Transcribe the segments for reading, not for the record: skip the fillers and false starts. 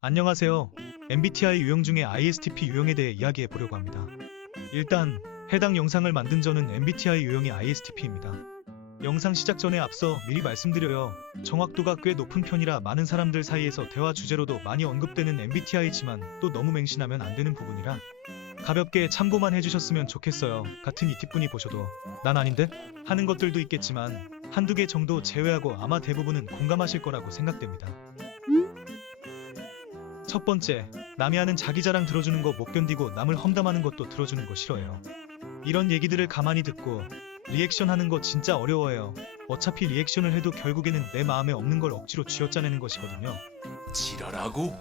안녕하세요. MBTI 유형 중에 ISTP 유형에 대해 이야기해 보려고 합니다. 일단 해당 영상을 만든 저는 MBTI 유형이 ISTP입니다. 영상 시작 전에 앞서 미리 말씀드려요. 정확도가 꽤 높은 편이라 많은 사람들 사이에서 대화 주제로도 많이 언급되는 MBTI지만 또 너무 맹신하면 안 되는 부분이라 가볍게 참고만 해주셨으면 좋겠어요. 같은 이 팁분이 보셔도 난 아닌데? 하는 것들도 있겠지만 한두 개 정도 제외하고 아마 대부분은 공감하실 거라고 생각됩니다. 첫 번째, 남이 하는 자기 자랑 들어주는 거 못 견디고 남을 험담하는 것도 들어주는 거 싫어해요. 이런 얘기들을 가만히 듣고 리액션 하는 거 진짜 어려워해요. 어차피 리액션을 해도 결국에는 내 마음에 없는 걸 억지로 쥐어짜내는 것이거든요. 지랄하고?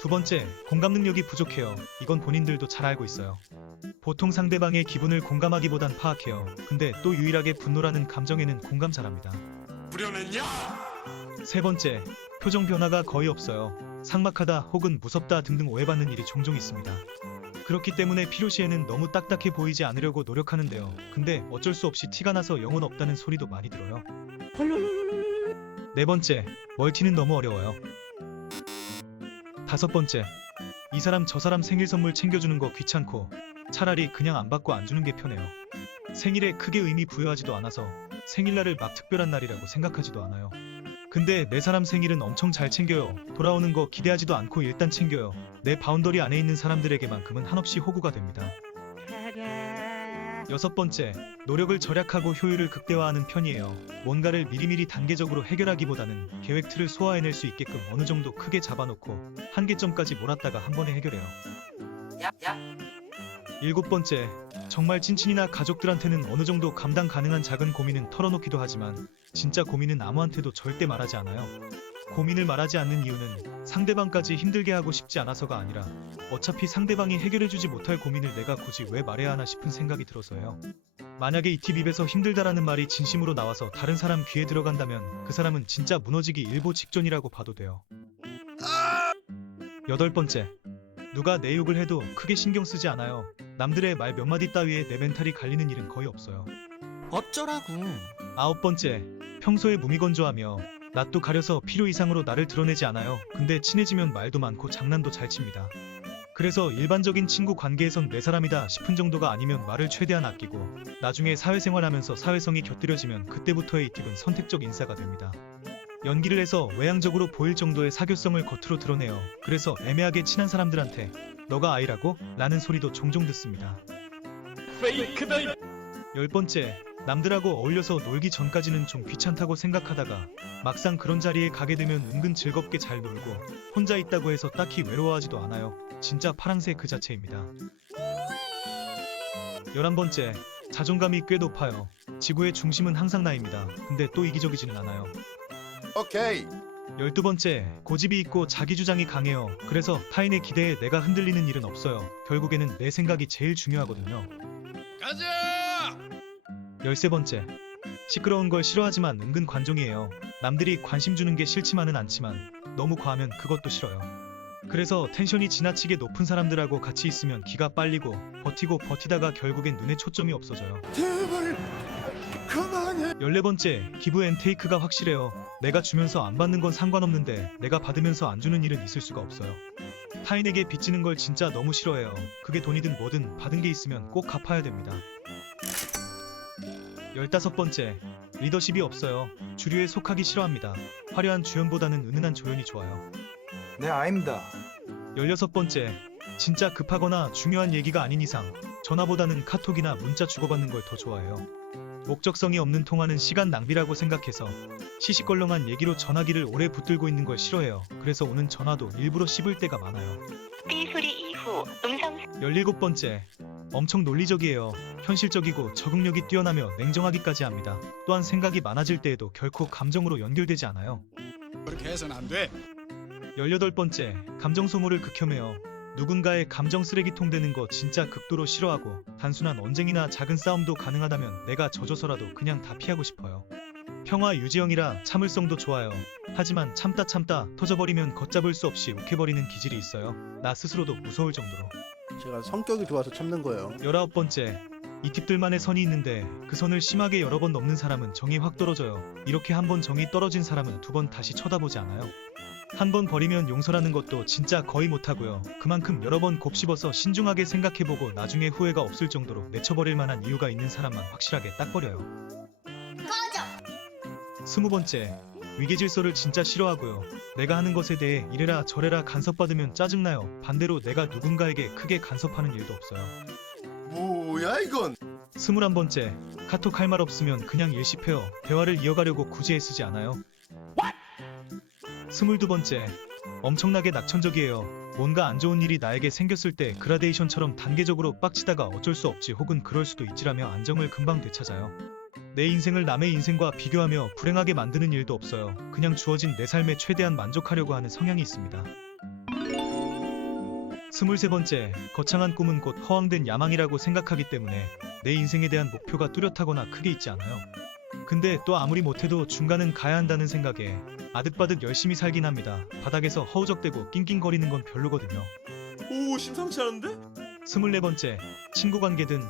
두 번째, 공감 능력이 부족해요. 이건 본인들도 잘 알고 있어요. 보통 상대방의 기분을 공감하기보단 파악해요. 근데 또 유일하게 분노라는 감정에는 공감 잘합니다. 부려냈냐? 세 번째, 표정 변화가 거의 없어요. 삭막하다 혹은 무섭다 등등 오해받는 일이 종종 있습니다. 그렇기 때문에 필요시에는 너무 딱딱해 보이지 않으려고 노력하는데요. 근데 어쩔 수 없이 티가 나서 영혼 없다는 소리도 많이 들어요. 네 번째, 멀티는 너무 어려워요. 다섯 번째, 이 사람 저 사람 생일 선물 챙겨주는 거 귀찮고 차라리 그냥 안 받고 안 주는 게 편해요. 생일에 크게 의미 부여하지도 않아서 생일날을 막 특별한 날이라고 생각하지도 않아요. 근데 내 사람 생일은 엄청 잘 챙겨요. 돌아오는 거 기대하지도 않고 일단 챙겨요. 내 바운더리 안에 있는 사람들에게만큼은 한없이 호구가 됩니다. 여섯 번째, 노력을 절약하고 효율을 극대화하는 편이에요. 뭔가를 미리미리 단계적으로 해결하기보다는 계획 틀을 소화해낼 수 있게끔 어느 정도 크게 잡아놓고 한계점까지 몰았다가 한 번에 해결해요. 일곱 번째, 정말 찐친이나 가족들한테는 어느 정도 감당 가능한 작은 고민은 털어놓기도 하지만 진짜 고민은 아무한테도 절대 말하지 않아요. 고민을 말하지 않는 이유는 상대방까지 힘들게 하고 싶지 않아서가 아니라 어차피 상대방이 해결해주지 못할 고민을 내가 굳이 왜 말해야 하나 싶은 생각이 들어서예요. 만약에 이 팁 입에서 힘들다라는 말이 진심으로 나와서 다른 사람 귀에 들어간다면 그 사람은 진짜 무너지기 일보 직전이라고 봐도 돼요. 여덟 번째, 누가 내 욕을 해도 크게 신경 쓰지 않아요. 남들의 말 몇 마디 따위에 내 멘탈이 갈리는 일은 거의 없어요. 어쩌라고? 아홉 번째, 평소에 무미건조하며 낯도 가려서 필요 이상으로 나를 드러내지 않아요. 근데 친해지면 말도 많고 장난도 잘 칩니다. 그래서 일반적인 친구 관계에선 내 사람이다 싶은 정도가 아니면 말을 최대한 아끼고 나중에 사회생활하면서 사회성이 곁들여지면 그때부터의 이 팁은 선택적 인싸가 됩니다. 연기를 해서 외향적으로 보일 정도의 사교성을 겉으로 드러내요. 그래서 애매하게 친한 사람들한테 너가 아이라고? 라는 소리도 종종 듣습니다. 페이크다. 열 번째, 남들하고 어울려서 놀기 전까지는 좀 귀찮다고 생각하다가 막상 그런 자리에 가게 되면 은근 즐겁게 잘 놀고 혼자 있다고 해서 딱히 외로워하지도 않아요. 진짜 파랑새 그 자체입니다. 11번째, 자존감이 꽤 높아요. 지구의 중심은 항상 나입니다. 근데 또 이기적이지는 않아요. 오케이. 12번째, 고집이 있고 자기 주장이 강해요. 그래서 타인의 기대에 내가 흔들리는 일은 없어요. 결국에는 내 생각이 제일 중요하거든요. 가자! 13번째, 시끄러운 걸 싫어하지만 은근 관종이에요. 남들이 관심 주는 게 싫지만은 않지만 너무 과하면 그것도 싫어요. 그래서 텐션이 지나치게 높은 사람들하고 같이 있으면 기가 빨리고 버티고 버티다가 결국엔 눈에 초점이 없어져요. 제발 그만해. 14번째, 기브 앤 테이크가 확실해요. 내가 주면서 안 받는 건 상관없는데 내가 받으면서 안 주는 일은 있을 수가 없어요. 타인에게 빚지는 걸 진짜 너무 싫어해요. 그게 돈이든 뭐든 받은 게 있으면 꼭 갚아야 됩니다. 15번째, 리더십이 없어요. 주류에 속하기 싫어합니다. 화려한 주연보다는 은은한 조연이 좋아요. 네, 아닙니다. 16번째, 진짜 급하거나 중요한 얘기가 아닌 이상 전화보다는 카톡이나 문자 주고받는 걸 더 좋아해요. 목적성이 없는 통화는 시간 낭비라고 생각해서 시시껄렁한 얘기로 전화기를 오래 붙들고 있는 걸 싫어해요. 그래서 오는 전화도 일부러 씹을 때가 많아요. 삐 소리 이후 음성 17번째, 엄청 논리적이에요. 현실적이고 적응력이 뛰어나며 냉정하기까지 합니다. 또한 생각이 많아질 때에도 결코 감정으로 연결되지 않아요. 그렇게 해선 안 돼. 18번째, 감정 소모를 극혐해요. 누군가의 감정 쓰레기통 되는 거 진짜 극도로 싫어하고 단순한 언쟁이나 작은 싸움도 가능하다면 내가 져줘서라도 그냥 다 피하고 싶어요. 평화 유지형이라 참을성도 좋아요. 하지만 참다 터져버리면 걷잡을 수 없이 욱해버리는 기질이 있어요. 나 스스로도 무서울 정도로. 제가 성격이 좋아서 참는 거예요. 19번째, 이 팁들만의 선이 있는데 그 선을 심하게 여러 번 넘는 사람은 정이 확 떨어져요. 이렇게 한 번 정이 떨어진 사람은 두 번 다시 쳐다보지 않아요. 한 번 버리면 용서라는 것도 진짜 거의 못하고요. 그만큼 여러 번 곱씹어서 신중하게 생각해보고 나중에 후회가 없을 정도로 내쳐버릴 만한 이유가 있는 사람만 확실하게 딱 버려요. 20번째, 위계질서를 진짜 싫어하고요. 내가 하는 것에 대해 이래라 저래라 간섭받으면 짜증나요. 반대로 내가 누군가에게 크게 간섭하는 일도 없어요. 뭐야 이건? 21번째, 카톡 할 말 없으면 그냥 일십해요. 대화를 이어가려고 굳이 애쓰지 않아요. 22번째, 엄청나게 낙천적이에요. 뭔가 안 좋은 일이 나에게 생겼을 때 그라데이션처럼 단계적으로 빡치다가 어쩔 수 없지 혹은 그럴 수도 있지라며 안정을 금방 되찾아요. 내 인생을 남의 인생과 비교하며 불행하게 만드는 일도 없어요. 그냥 주어진 내 삶에 최대한 만족하려고 하는 성향이 있습니다. 23번째, 거창한 꿈은 곧 허황된 야망이라고 생각하기 때문에 내 인생에 대한 목표가 뚜렷하거나 크게 있지 않아요. 근데 또 아무리 못해도 중간은 가야 한다는 생각에 아득바득 열심히 살긴 합니다. 바닥에서 허우적대고 낑낑거리는 건 별로거든요. 오, 심상치 않은데? 24번째, 친구 관계든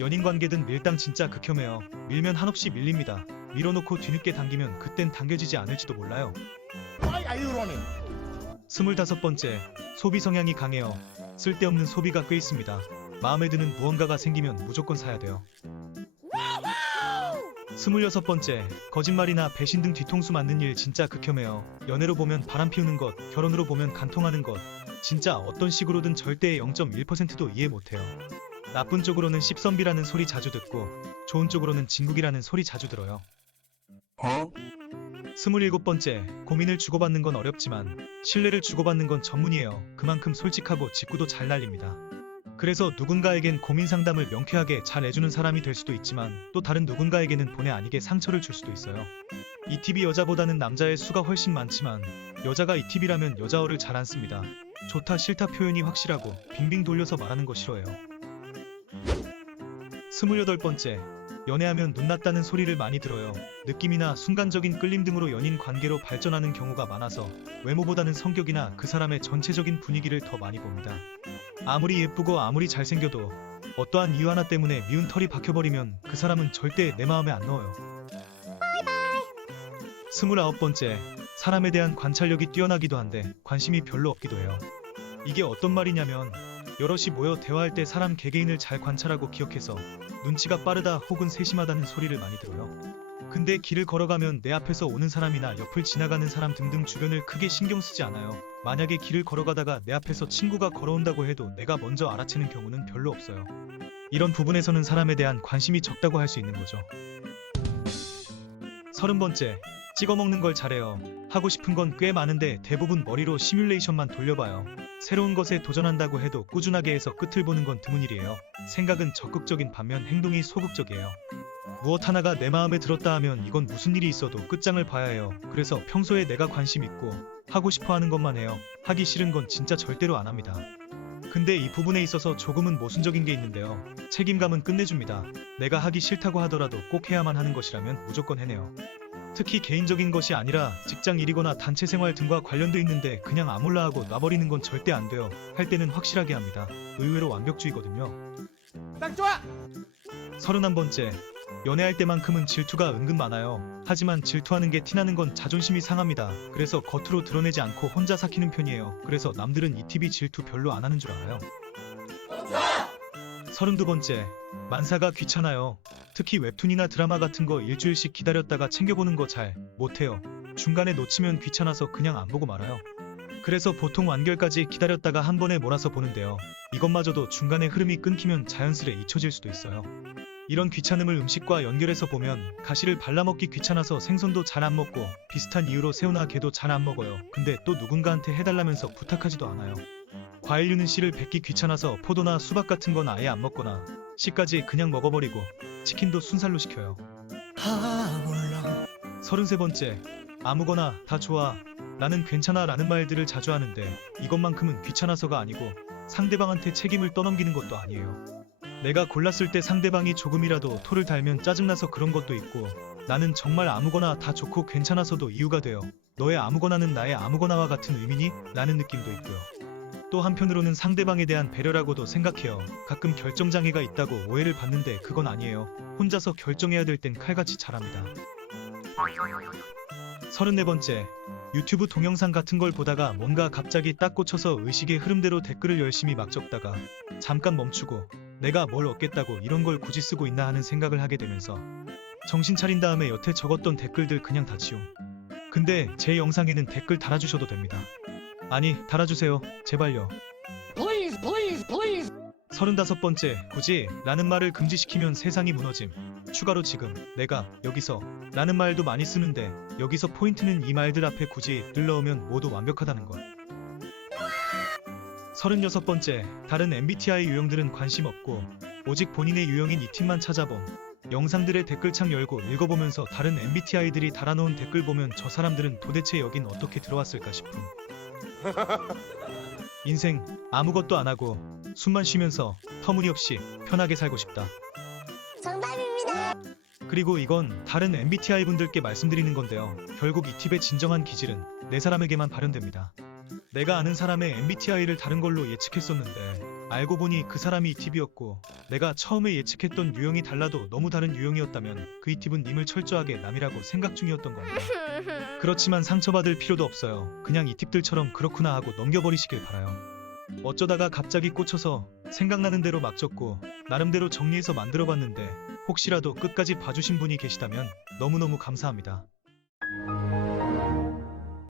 연인 관계든 밀당 진짜 극혐해요. 밀면 한없이 밀립니다. 밀어놓고 뒤늦게 당기면 그땐 당겨지지 않을지도 몰라요. 25번째, 소비 성향이 강해요. 쓸데없는 소비가 꽤 있습니다. 마음에 드는 무언가가 생기면 무조건 사야 돼요. 26번째, 거짓말이나 배신 등 뒤통수 맞는 일 진짜 극혐해요. 연애로 보면 바람 피우는 것, 결혼으로 보면 간통하는 것, 진짜 어떤 식으로든 절대 0.1%도 이해 못해요. 나쁜 쪽으로는 씹선비라는 소리 자주 듣고 좋은 쪽으로는 진국이라는 소리 자주 들어요. 27번째, 고민을 주고받는 건 어렵지만 신뢰를 주고받는 건 전문이에요. 그만큼 솔직하고 직구도 잘 날립니다. 그래서 누군가에겐 고민 상담을 명쾌하게 잘 해주는 사람이 될 수도 있지만 또 다른 누군가에게는 본의 아니게 상처를 줄 수도 있어요. 이 팁이 여자보다는 남자의 수가 훨씬 많지만 여자가 이 팁이라면 여자어를 잘 안 씁니다. 좋다 싫다 표현이 확실하고 빙빙 돌려서 말하는 거 싫어요. 28번째, 연애하면 눈났다는 소리를 많이 들어요. 느낌이나 순간적인 끌림 등으로 연인 관계로 발전하는 경우가 많아서 외모보다는 성격이나 그 사람의 전체적인 분위기를 더 많이 봅니다. 아무리 예쁘고 아무리 잘생겨도 어떠한 이유 하나 때문에 미운 털이 박혀버리면 그 사람은 절대 내 마음에 안 넣어요. 29번째, 사람에 대한 관찰력이 뛰어나기도 한데 관심이 별로 없기도 해요. 이게 어떤 말이냐면 여럿이 모여 대화할 때 사람 개개인을 잘 관찰하고 기억해서 눈치가 빠르다 혹은 세심하다는 소리를 많이 들어요. 근데 길을 걸어가면 내 앞에서 오는 사람이나 옆을 지나가는 사람 등등 주변을 크게 신경 쓰지 않아요. 만약에 길을 걸어가다가 내 앞에서 친구가 걸어온다고 해도 내가 먼저 알아채는 경우는 별로 없어요. 이런 부분에서는 사람에 대한 관심이 적다고 할 수 있는 거죠. 30번째, 찍어먹는 걸 잘해요. 하고 싶은 건 꽤 많은데 대부분 머리로 시뮬레이션만 돌려봐요. 새로운 것에 도전한다고 해도 꾸준하게 해서 끝을 보는 건 드문 일이에요. 생각은 적극적인 반면 행동이 소극적이에요. 무엇 하나가 내 마음에 들었다 하면 이건 무슨 일이 있어도 끝장을 봐야 해요. 그래서 평소에 내가 관심 있고 하고 싶어 하는 것만 해요. 하기 싫은 건 진짜 절대로 안 합니다. 근데 이 부분에 있어서 조금은 모순적인 게 있는데요. 책임감은 끝내줍니다. 내가 하기 싫다고 하더라도 꼭 해야만 하는 것이라면 무조건 해내요. 특히 개인적인 것이 아니라 직장 일이거나 단체 생활 등과 관련돼 있는데 그냥 아몰라 하고 놔버리는 건 절대 안 돼요. 할 때는 확실하게 합니다. 의외로 완벽주의거든요. 딱 좋아! 31번째, 연애할 때만큼은 질투가 은근 많아요. 하지만 질투하는 게 티나는 건 자존심이 상합니다. 그래서 겉으로 드러내지 않고 혼자 삭히는 편이에요. 그래서 남들은 이 팁이 질투 별로 안 하는 줄 알아요. 32번째, 만사가 귀찮아요. 특히 웹툰이나 드라마 같은 거 일주일씩 기다렸다가 챙겨보는 거 잘 못해요. 중간에 놓치면 귀찮아서 그냥 안 보고 말아요. 그래서 보통 완결까지 기다렸다가 한 번에 몰아서 보는데요. 이것마저도 중간에 흐름이 끊기면 자연스레 잊혀질 수도 있어요. 이런 귀찮음을 음식과 연결해서 보면 가시를 발라먹기 귀찮아서 생선도 잘 안 먹고 비슷한 이유로 새우나 게도 잘 안 먹어요. 근데 또 누군가한테 해달라면서 부탁하지도 않아요. 과일류는 씨를 뱉기 귀찮아서 포도나 수박 같은 건 아예 안 먹거나 씨까지 그냥 먹어버리고 치킨도 순살로 시켜요. 33번째, 아무거나 다 좋아, 나는 괜찮아 라는 말들을 자주 하는데 이것만큼은 귀찮아서가 아니고 상대방한테 책임을 떠넘기는 것도 아니에요. 내가 골랐을 때 상대방이 조금이라도 토를 달면 짜증나서 그런 것도 있고 나는 정말 아무거나 다 좋고 괜찮아서도 이유가 돼요. 너의 아무거나는 나의 아무거나와 같은 의미니? 라는 느낌도 있고요. 또 한편으로는 상대방에 대한 배려라고도 생각해요. 가끔 결정장애가 있다고 오해를 받는데 그건 아니에요. 혼자서 결정해야 될 땐 칼같이 잘합니다. 34번째, 유튜브 동영상 같은 걸 보다가 뭔가 갑자기 딱 꽂혀서 의식의 흐름대로 댓글을 열심히 막 적다가 잠깐 멈추고 내가 뭘 얻겠다고 이런 걸 굳이 쓰고 있나 하는 생각을 하게 되면서 정신 차린 다음에 여태 적었던 댓글들 그냥 다 지움. 근데 제 영상에는 댓글 달아주셔도 됩니다. 아니, 달아주세요. 제발요. 35번째, 굳이 라는 말을 금지시키면 세상이 무너짐. 추가로 지금 내가 여기서 라는 말도 많이 쓰는데 여기서 포인트는 이 말들 앞에 굳이 를 넣으면 모두 완벽하다는 것. 36번째, 다른 MBTI 유형들은 관심 없고 오직 본인의 유형인 이 팀만 찾아봄. 영상들의 댓글창 열고 읽어보면서 다른 MBTI들이 달아놓은 댓글 보면 저 사람들은 도대체 여긴 어떻게 들어왔을까 싶음. 인생 아무것도 안 하고 숨만 쉬면서 터무니없이 편하게 살고 싶다. 정답입니다. 그리고 이건 다른 MBTI 분들께 말씀드리는 건데요. 결국 이 팁의 진정한 기질은 내 사람에게만 발현됩니다. 내가 아는 사람의 MBTI를 다른 걸로 예측했었는데 알고 보니 그 사람이 이 팁이었고, 내가 처음에 예측했던 유형이 달라도 너무 다른 유형이었다면 그 이 팁은 님을 철저하게 남이라고 생각 중이었던 겁니다. 그렇지만 상처받을 필요도 없어요. 그냥 이 팁들처럼 그렇구나 하고 넘겨버리시길 바라요. 어쩌다가 갑자기 꽂혀서 생각나는 대로 막 적고 나름대로 정리해서 만들어봤는데 혹시라도 끝까지 봐주신 분이 계시다면 너무너무 감사합니다.